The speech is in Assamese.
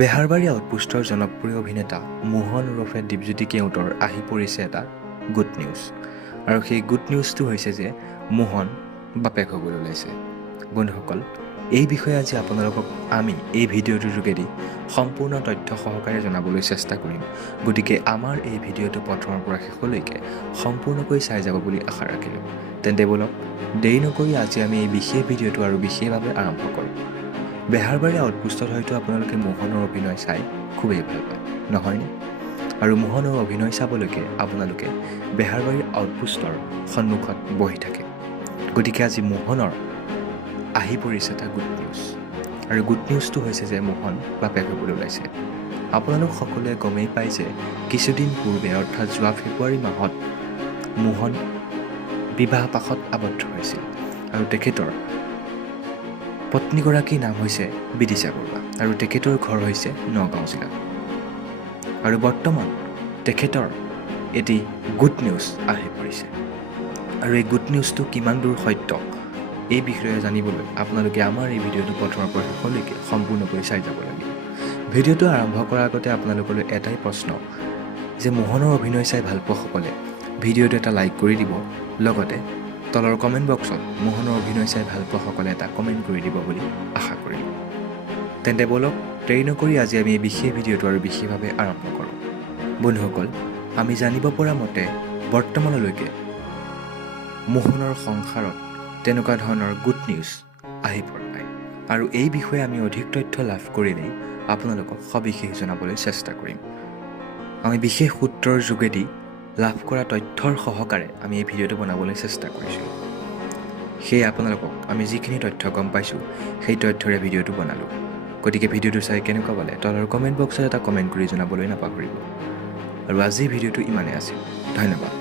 বেহাৰবাৰী আউটপোষ্টৰ জনপ্ৰিয় অভিনেতা মোহন ওৰফে দীপজ্যোতি কেওটৰ আহি পৰিছে এটা গুড নিউজ। আৰু সেই গুড নিউজটো হৈছে যে মোহন বাপেক হ'বলৈ ওলাইছে। বন্ধুসকল, এই বিষয়ে আজি আপোনালোকক আমি এই ভিডিঅ'টোৰ যোগেদি সম্পূৰ্ণ তথ্য সহকাৰে জনাবলৈ চেষ্টা কৰিম। গতিকে আমাৰ এই ভিডিঅ'টো প্ৰথমৰ পৰা শেষলৈকে সম্পূৰ্ণকৈ চাই যাব বুলি আশা ৰাখিলোঁ। তেন্তে বলক দেৰি নকৰি আজি আমি এই বিশেষ ভিডিঅ'টো আৰু বিশেষভাৱে আৰম্ভ কৰোঁ। বেহাৰবাৰী আউটপোষ্টত হয়তো আপোনালোকে মোহনৰ অভিনয় চাই খুবেই ভাল পায়, নহয়নে? আৰু মোহনৰ অভিনয় চাবলৈকে আপোনালোকে বেহাৰবাৰী আউটপোষ্টৰ সন্মুখত বহি থাকে। গতিকে আজি মোহনৰ আহি পৰিছে এটা গুড নিউজ। আৰু গুড নিউজটো হৈছে যে মোহন বাপেক হ'বলৈ ওলাইছে। আপোনালোক সকলোৱে গমেই পায় যে কিছুদিন পূৰ্বে অৰ্থাৎ যোৱা ফেব্ৰুৱাৰী মাহত মোহন বিবাহ পাশত আবদ্ধ হৈছিল আৰু তেখেতৰ পত্নীগৰাকীৰ নাম হৈছে বিদিশা বৰুৱা আৰু তেখেতৰ ঘৰ হৈছে নগাঁও জিলাত। আৰু বৰ্তমান তেখেতৰ এটি গুড নিউজ আহি পৰিছে। আৰু এই গুড নিউজটো কিমান দূৰ সত্য এই বিষয়ে জানিবলৈ আপোনালোকে আমাৰ এই ভিডিঅ'টো প্ৰথমৰ পৰা শেষলৈকে সম্পূৰ্ণকৈ চাই যাব লাগিব। ভিডিঅ'টো আৰম্ভ কৰাৰ আগতে আপোনালোকলৈ এটাই প্ৰশ্ন যে মোহনৰ অভিনয় চাই ভাল পোৱাসকলে ভিডিঅ'টো এটা লাইক কৰি দিব, লগতে তলৰ কমেণ্ট বক্সত মোহনৰ অভিনয় চাই ভাল পোৱাসকলে এটা কমেণ্ট কৰি দিব বুলি আশা কৰিলোঁ। তেন্তে বলক দেৰি নকৰি আজি আমি এই বিশেষ ভিডিঅ'টো আৰু বিশেষভাৱে আৰম্ভ কৰোঁ। বন্ধুসকল, আমি জানিব পৰা মতে বৰ্তমানলৈকে মোহনৰ সংসাৰত তেনেকুৱা ধৰণৰ গুড নিউজ আহি পৰা নাই। আৰু এই বিষয়ে আমি অধিক তথ্য লাভ কৰিলেই আপোনালোকক সবিশেষ জনাবলৈ চেষ্টা কৰিম। আমি বিশেষ সূত্ৰৰ যোগেদি লাভ কৰা তথ্যৰ সহকাৰে আমি এই ভিডিঅ'টো বনাবলৈ চেষ্টা কৰিছোঁ। সেয়ে আপোনালোকক আমি যিখিনি তথ্য গম পাইছোঁ সেই তথ্যৰে ভিডিঅ'টো বনালোঁ। গতিকে ভিডিঅ'টো চাই কেনেকুৱা পালে তলৰ কমেণ্ট বক্সত এটা কমেণ্ট কৰি জনাবলৈ নাপাহৰিব। আৰু আজিৰ ভিডিঅ'টো ইমানেই আছিল। ধন্যবাদ।